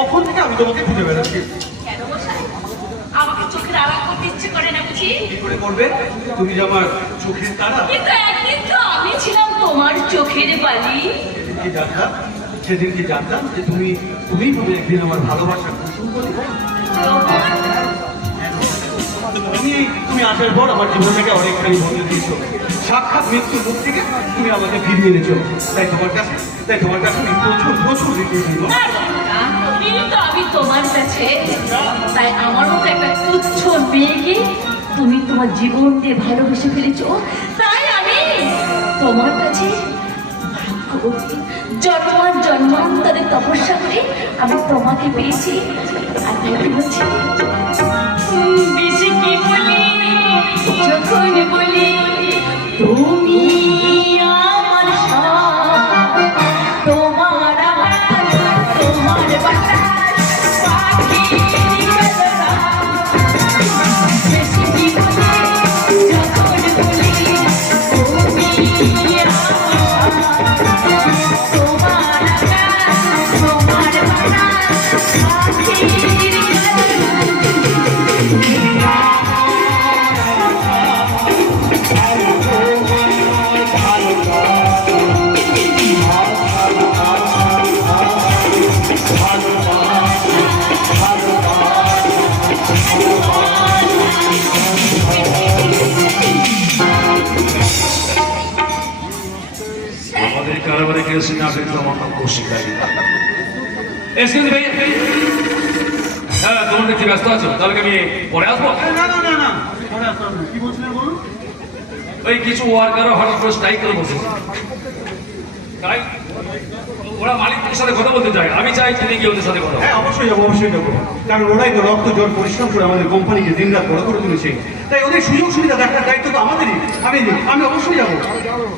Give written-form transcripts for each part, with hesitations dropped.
কখন থেকে আমি তোমাকে খুঁজে বেড়াচ্ছি। কেন মশাই আমাকে চোখের আড়াল করতে ইচ্ছে করে না বুঝি? কি করে করবে? তুমি যে আমার চোখের তারা। কিন্তু একদিন তো আমি ছিলাম তোমার চোখের বালি। সেদিন কি জানতাম যে তুমি হবে একদিন আমার ভালোবাসার কুসুম বলে। তুমি আসার পর আমার জীবনটাকে অনেকখানি বদলে দিয়েছো। সাক্ষাৎ মৃত্যুর মুখ থেকে তুমি আমাকে ফিরিয়ে এনেছো। তাই তোমার কাছে আমি প্রচুর ঋণী দিব। কিন্তু আমি তোমার কাছে, তাই আমার মতো একটা তুচ্ছ মেয়েকে তুমি তোমার জীবন দিয়ে ভালোবেসে ফেলেছো। তাই আমি তোমার কাছে জন্মান্তরে তপস্যা করে আমি তোমাকে পেয়েছি। আর তাই কি বলছি, বেশি কি বলি যখন বলি তুমি আমার তোমার বাতাস পাখির কলরব। বেশি কি বলি যখন বলি তুমি কারবারে কেসে না ফেলতে আমার খুশি লাগে। এসে ভাই, হ্যাঁ তোমার দেখছি ব্যস্ত আছো, তাহলে আমি পরে আসবো। না পরে আসবো। কি বলছিলেন বলুন? ওই কিছু ওয়ার্কারও হঠাৎ করে স্ট্রাইক করে বসে, তাই ওরা মালিকদের সাথে কথা বলতে চায়। আমি চাই তুমি কি ওদের সাথে কথা বলো। হ্যাঁ অবশ্যই যাবো। কারণ ওরাই তো রক্ত জল পরিশ্রম করে আমাদের কোম্পানিকে দিনরাত বড় করে তুলেছে। তাই ওদের সুযোগ সুবিধা দেখার দায়িত্ব তো আমাদেরই। আমি অবশ্যই যাবো।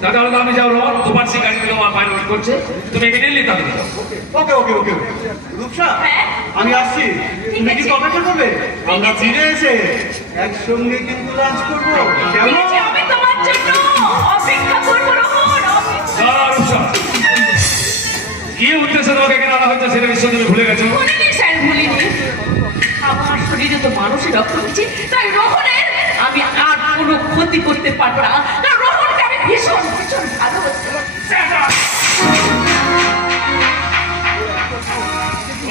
তাহলে আমি যাবো, তোমার সেই গাড়িগুলো আমার বাইরে ওয়েট করছে, তুমি ইমিডিয়েটলি তাহলে যাও। ওকে রূপসা, আমি আসছি। তুমি কি অপেক্ষা করবে? আমরা ফিরে এসে একসঙ্গে কিন্তু লাঞ্চ করবো। কেমন? আমি তোমার জন্য অপেক্ষা করবো। কি উদ্দেশ্যে তোমাকে এখানে আনা হচ্ছে সেটা নিশ্চয় তুমি ভুলে গেছো। আমার শরীরে তো মানুষের রক্ত হচ্ছে, তাই রোহনের আমি আর কোনো ক্ষতি করতে পারবো না। রোহনকে আমি ভীষণ ভালোবাসি।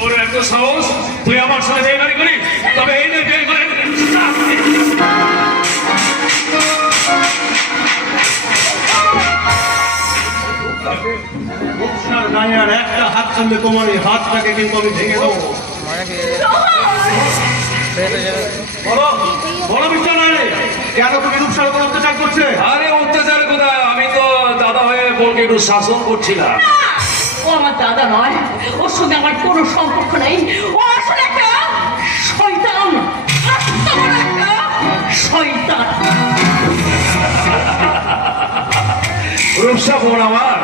ওর এত সাহস, তুই আমার সাথে বেইমানি করিস? তবে এই নিয়ে বেইমানি আর একটা হাত চললে তোমার এই হাতটাকে কিন্তু আমি ভেঙে দেবো। বলো মিস্টার নাইরে, কেন তুমি রূপসার উপর অত্যাচার করছে? আরে অত্যাচার কোথায়, আমি তো দাদা হয়ে বোনকে একটু শাসন করছিলাম। ও আমার দাদা নয়, ওর সঙ্গে আমার কোনো সম্পর্ক নেই। ও আসলে একটা শয়তান, শয়তান। রূপসা বোন আমার,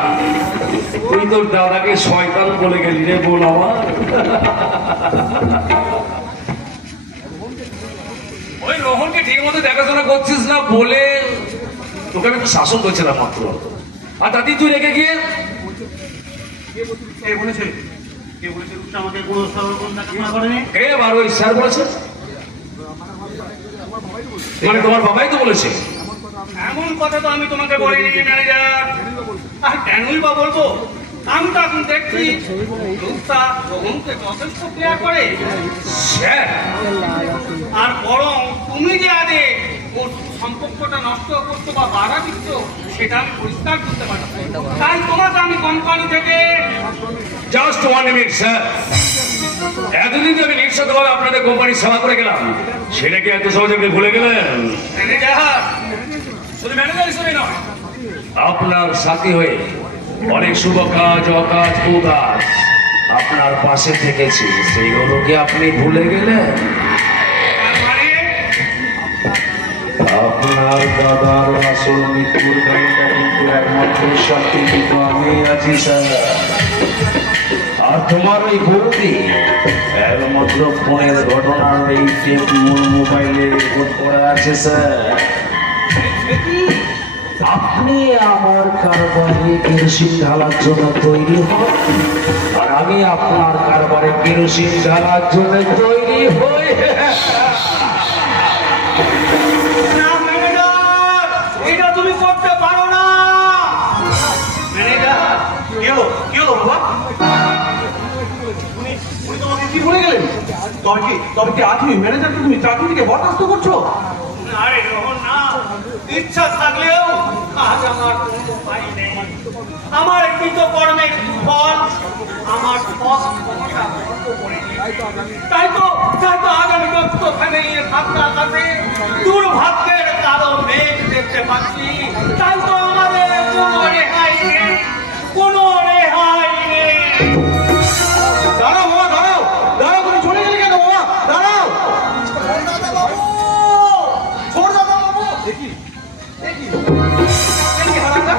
তুই তোর দাদাকে শয়তান বলে গেলি রে বোন আমার। ওই রোহনকে ঠিক মতো দেখাশোনা করছিস না বলে তোকে আমি একটু শাসন করছিলাম মাত্র। আর দাদি তুই রেখে গিয়ে কে বলেছে রূপসা আমাকে কোনো দেখাশোনা করেনি? কে বার ওই স্যার বলেছে? মানে তোমার বাবাই তো বলেছে? এমন কথা তো আমি তোমাকে বলিনি ম্যানেজার। আর কেনই বা বলবো? আমি তো এখন দেখছি রূপসা রোহনকে যথেষ্ট ক্লিয়ার করে। আর বরং তুমি যে আগে ওর সম্পর্কটা নষ্ট করছো বা বাধা দিচ্ছ সেটা আমি পরিষ্কার করতে পারছি। তাই তোমাকে আমি কোম্পানি থেকে জাস্ট 1 মিনিট স্যার। এতদিন তো আমি নিঃস্বার্থভাবে আপনাদের কোম্পানির সেবা করে গেলাম, সেটাকে এত সহজে আপনি ভুলে গেলেন? ম্যানেজার, শুধু ম্যানেজার হিসেবে নয়, আপনার সাথী হয়ে অনেক শুভ কাজ অকাজ কুকাজ আপনার পাশে থেকেছি, সেইগুলোকে আপনি ভুলে গেলেন? আপনার দাদার আসল মৃত্যুর কারণটা কিন্তু একমাত্র সাথী কিন্তু আমি আছি স্যার। আর তোমার ওই ভক্তি একমাত্র ফোনের ঘটনার এই টেপ মোবাইলে রেকর্ড করা আছে স্যার। আপনি আমার কারবারে কেরোসিন ঢালার জন্য তৈরি হন, আর আমি আপনার কারবারে কেরোসিন ঢালার জন্য তৈরি হই। না ম্যানেজার, এটা তুমি করতে পারো না। ম্যানেজার, কি হলো বাবা? উনি তোমাকে কি বলে গেলেন? তবে কি আজ ম্যানেজারকে তুমি চাকরি থেকে বরখাস্ত করছো? আরে রোহন না, ইচ্ছা থাকলেও আজ আমার কোনো উপায় নেই। আমার কৃতকর্মের ফল আমার কষ্টটা বন্ধ করে দিয়েছে। তাই তো আজ আমি দত্ত ফ্যামিলির ভাবনার কাছে দুর্ভাগ্যের কারো মেঘ দেখতে পাচ্ছি। তাই তো আমাদের কোনো রেহাই নেই, কোনো রেহাই নেই। দাঁড়াও বাবা, দাঁড়াও, তুমি চলে গেলে কেন বাবা? দাঁড়াও। দেখি হারাঙ্গা,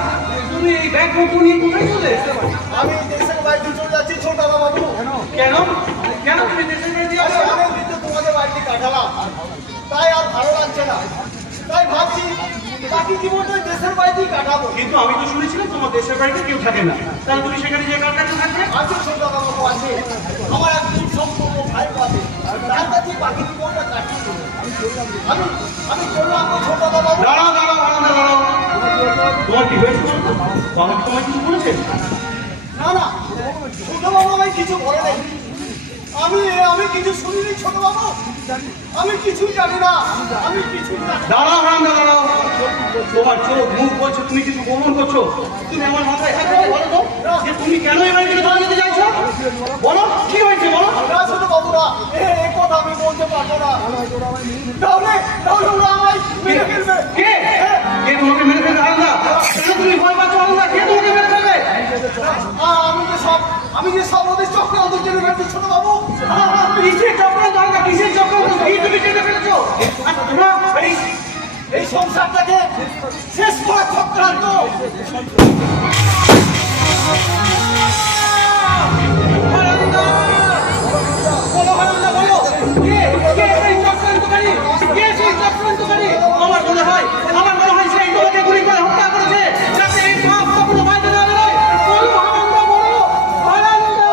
তুমি এই ব্যাগ পত্র নিয়ে কোথায় চলে এসেছো? আমি দেশের বাড়িতে চলে যাচ্ছি ছোট বাবু। কেন তুমি দেশের বাড়ি দিয়ে আসছো? আমি কিন্তু তোমাদের বাড়িতে কাটালাম, তাই আর ভালো লাগছে না। তাই ভাবছি বাকি জীবনটা ওই দেশের বাড়িতেই কাটাবো। কিন্তু আমি তো শুনেছিলাম তোমার দেশের বাড়িতে কেউ থাকে না, তাহলে তুমি সেখানে যে কাটাতে থাকবে? আছে ছোট বাবু, আছে আমার এক খুব সম্পর্ক ভাই আছে, তার কাছে বাকি জীবনটা কাটিয়ে দেবো। আমি চললাম তো ছোট বাবু। দাঁড়াও, তোমার কি হয়েছে বলো তো? বাবা কি তোমায় কিছু বলেছে? না ছোট বাবু আমায় কিছু বলে নাই। আমি কিছু শুনিনি ছোট বাবু, আমি কিছুই জানি না, আমি কিছুই জানি না। দাঁড়াও, তোমার চোখ মুখ বলছো তুমি কিছু গোপন করছো। তুমি আমার মাথায় হাত রেখে বলো তো যে তুমি কেন এই বাড়ি থেকে চলে যেতে চাইছো? বলো কি হয়েছে বলো। না ছোট বাবু না, এই কথা আমি বলতে পারবো না। তাহলে ওরা আমায় মেরে ফেলবে। কে তোমাকে মেরে ফেলবে? আলাদা কেন তুমি ভয় পাচ্ছ? আলাদা কে তোমাকে মেরে ফেলবে? আমি যে সব ওদের চক্রান্ত জেনে ফেলছি ছোট বাবু। কিসের চক্রান্ত? আলাদা কিসের চক্রান্ত? কি তুমি জেনে ফেলেছো? আচ্ছা তোমরা এই সংসারটাকে শেষ করার চক্রান্ত। বলো হারামদা, বলো কে সেই চক্রান্তকারী? কে সেই চক্রান্তকারী? আমার মনে হয় সেই তোমাকে গুলি করে হত্যা করেছে, যাতে এই পাপ কখনো বাইরে না বেরোয়। বলো হারামদা, বলো হারান্দা।